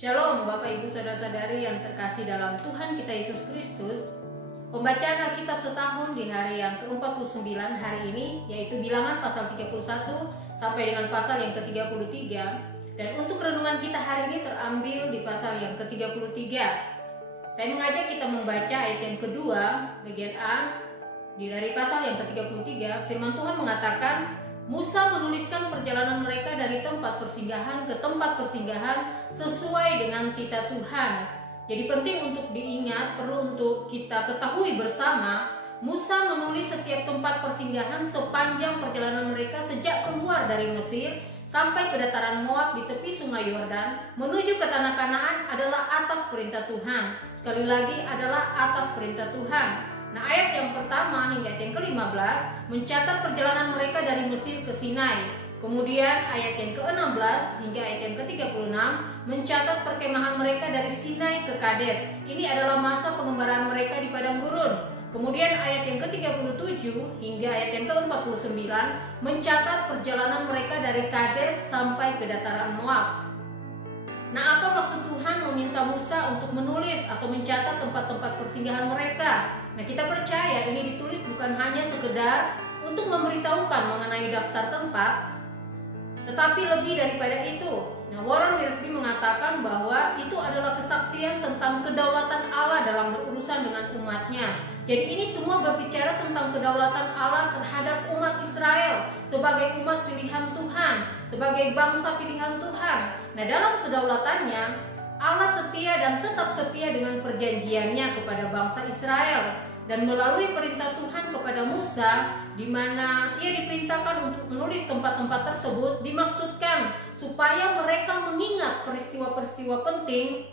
Shalom Bapak Ibu Saudara-saudari yang terkasih dalam Tuhan kita Yesus Kristus. Pembacaan Alkitab setahun di hari yang ke-49 hari ini yaitu Bilangan pasal 31 sampai dengan pasal yang ke-33. Dan untuk renungan kita hari ini terambil di pasal yang ke-33. Saya mengajak kita membaca ayat yang kedua bagian A dari pasal yang ke-33. Firman Tuhan mengatakan, Musa menuliskan perjalanan mereka dari tempat persinggahan ke tempat persinggahan sesuai dengan titah Tuhan. Jadi penting untuk diingat, perlu untuk kita ketahui bersama, Musa menulis setiap tempat persinggahan sepanjang perjalanan mereka sejak keluar dari Mesir sampai ke dataran Moab di tepi sungai Yordan menuju ke tanah Kanaan adalah atas perintah Tuhan. Sekali lagi adalah atas perintah Tuhan. Nah, ayat yang pertama hingga ayat yang ke-15 mencatat perjalanan mereka dari Mesir ke Sinai. Kemudian ayat yang ke-16 hingga ayat yang ke-36 mencatat perkemahan mereka dari Sinai ke Kades. Ini adalah masa pengembaraan mereka di padang gurun. Kemudian ayat yang ke-37 hingga ayat yang ke-49 mencatat perjalanan mereka dari Kades sampai ke dataran Moab. Nah, apa maksud Tuhan meminta Musa untuk menulis atau mencatat tempat-tempat persinggahan mereka? Nah, kita percaya ini ditulis bukan hanya sekedar untuk memberitahukan mengenai daftar tempat, tetapi lebih daripada itu. Nah, Warren Wiersbe mengatakan bahwa itu adalah kesaksian tentang kedaulatan Allah dalam berurusan dengan umatnya. Jadi ini semua berbicara tentang kedaulatan Allah terhadap umat Israel sebagai umat pilihan Tuhan, sebagai bangsa pilihan Tuhan. Nah, dalam kedaulatannya, Allah setia dan tetap setia dengan perjanjiannya kepada bangsa Israel. Dan melalui perintah Tuhan kepada Musa, di mana ia diperintahkan untuk menulis tempat-tempat tersebut, dimaksudkan supaya mereka mengingat peristiwa-peristiwa penting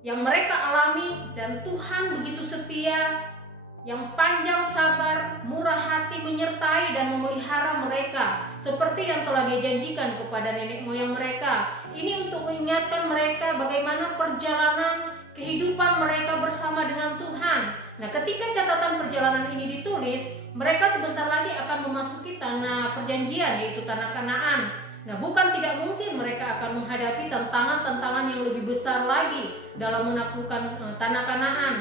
yang mereka alami, dan Tuhan begitu setia, yang panjang sabar, murah hati menyertai dan memelihara mereka seperti yang telah dia janjikan kepada nenek moyang mereka. Ini untuk mengingatkan mereka bagaimana perjalanan kehidupan mereka bersama dengan Tuhan. Nah, ketika catatan perjalanan ini ditulis, mereka sebentar lagi akan memasuki tanah perjanjian, yaitu tanah Kanaan. Nah, bukan tidak mungkin mereka akan menghadapi tantangan-tantangan yang lebih besar lagi dalam menaklukkan tanah Kanaan.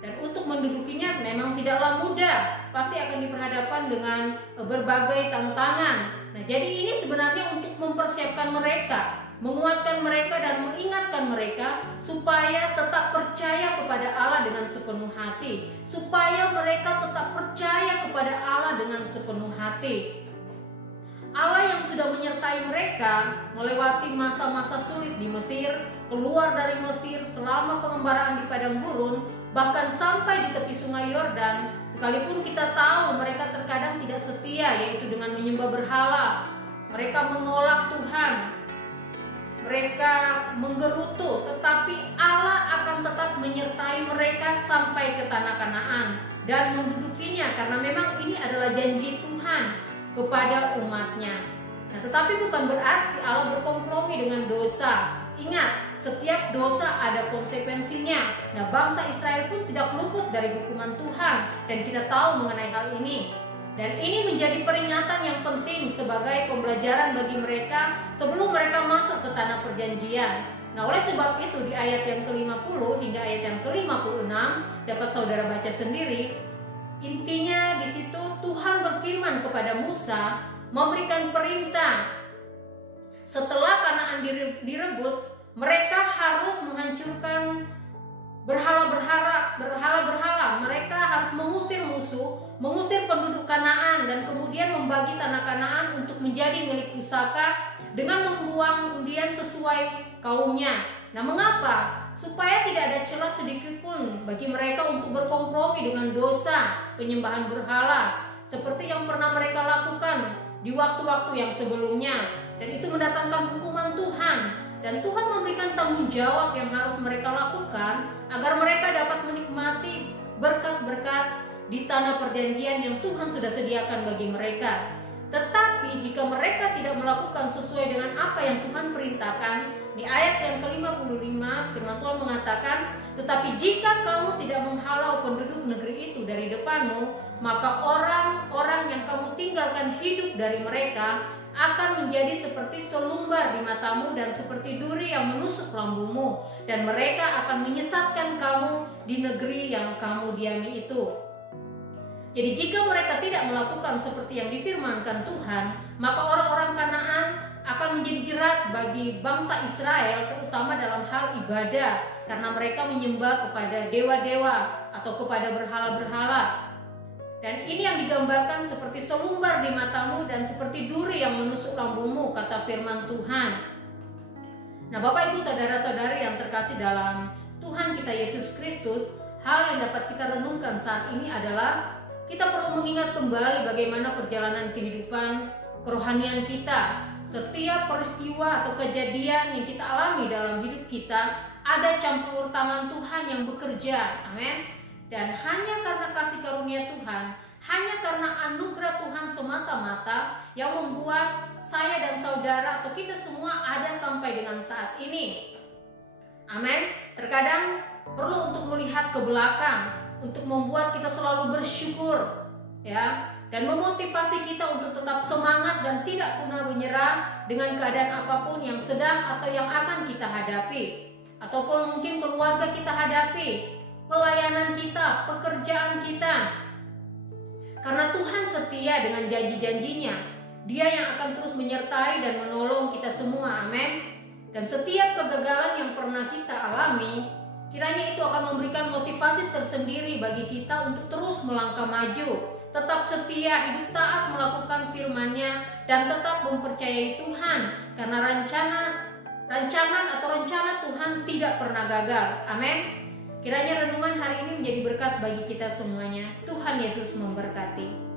Dan untuk mendudukinya memang tidaklah mudah, pasti akan diperhadapkan dengan berbagai tantangan. Nah, jadi ini sebenarnya untuk mempersiapkan mereka, menguatkan mereka dan mengingatkan mereka supaya tetap percaya kepada Allah dengan sepenuh hati, supaya mereka tetap percaya kepada Allah dengan sepenuh hati. Allah yang sudah menyertai mereka melewati masa-masa sulit di Mesir, keluar dari Mesir selama pengembaraan di padang gurun, bahkan sampai di tepi sungai Yordan, sekalipun kita tahu mereka terkadang tidak setia, yaitu dengan menyembah berhala. Mereka menolak Tuhan, mereka menggerutu, tetapi Allah akan tetap menyertai mereka sampai ke tanah Kanaan dan mendudukinya, karena memang ini adalah janji Tuhan kepada umatnya. Nah, tetapi bukan berarti Allah berkompromi dengan dosa. Ingat, setiap dosa ada konsekuensinya. Nah, bangsa Israel pun tidak luput dari hukuman Tuhan, dan kita tahu mengenai hal ini. Dan ini menjadi peringatan yang penting sebagai pembelajaran bagi mereka sebelum mereka masuk ke tanah perjanjian. Nah, oleh sebab itu di ayat yang ke-50 hingga ayat yang ke-56 dapat saudara baca sendiri. Intinya di situ Tuhan berfirman kepada Musa, memberikan perintah. Setelah Kanaan direbut, mereka harus menghancurkan berhala-berhala. Mereka harus mengusir musuh, mengusir penduduk Kanaan, dan kemudian membagi tanah Kanaan untuk menjadi milik pusaka dengan membuang undian sesuai kaumnya. Nah, mengapa? Supaya tidak ada celah sedikit pun bagi mereka untuk berkompromi dengan dosa penyembahan berhala seperti yang pernah mereka lakukan di waktu-waktu yang sebelumnya, dan itu mendatangkan hukuman Tuhan. Dan Tuhan memberikan tanggung jawab yang harus mereka lakukan agar mereka dapat menikmati berkat-berkat di tanah perjanjian yang Tuhan sudah sediakan bagi mereka. Tetapi jika mereka tidak melakukan sesuai dengan apa yang Tuhan perintahkan, di ayat yang ke-55 firman Tuhan mengatakan, tetapi jika kamu tidak menghalau penduduk negeri itu dari depanmu, maka orang-orang yang kamu tinggalkan hidup dari mereka akan menjadi seperti selumbar di matamu dan seperti duri yang menusuk lambungmu, dan mereka akan menyesatkan kamu di negeri yang kamu diami itu. Jadi jika mereka tidak melakukan seperti yang difirmankan Tuhan, maka orang-orang Kanaan akan menjadi jerat bagi bangsa Israel, terutama dalam hal ibadah, karena mereka menyembah kepada dewa-dewa atau kepada berhala-berhala. Dan ini yang digambarkan seperti selumbar di matamu dan seperti duri yang menusuk lambungmu, kata firman Tuhan. Nah, Bapak Ibu saudara-saudari yang terkasih dalam Tuhan kita Yesus Kristus, hal yang dapat kita renungkan saat ini adalah kita perlu mengingat kembali bagaimana perjalanan kehidupan kerohanian kita. Setiap peristiwa atau kejadian yang kita alami dalam hidup kita, ada campur tangan Tuhan yang bekerja. Amin. Dan hanya karena kasih karunia Tuhan, hanya karena anugerah Tuhan semata-mata yang membuat saya dan saudara atau kita semua ada sampai dengan saat ini. Amin. Terkadang perlu untuk melihat ke belakang, untuk membuat kita selalu bersyukur, ya, dan memotivasi kita untuk tetap semangat dan tidak pernah menyerah dengan keadaan apapun yang sedang atau yang akan kita hadapi, ataupun mungkin keluarga kita hadapi, pelayanan kita, pekerjaan kita. Karena Tuhan setia dengan janji-janjinya. Dia yang akan terus menyertai dan menolong kita semua. Amin. Dan setiap kegagalan yang pernah kita alami, kiranya itu akan memberikan motivasi tersendiri bagi kita untuk terus melangkah maju, tetap setia, hidup taat melakukan firman-Nya, dan tetap mempercayai Tuhan. Karena rancangan atau rencana Tuhan tidak pernah gagal. Amin. Kiranya renungan hari ini menjadi berkat bagi kita semuanya. Tuhan Yesus memberkati.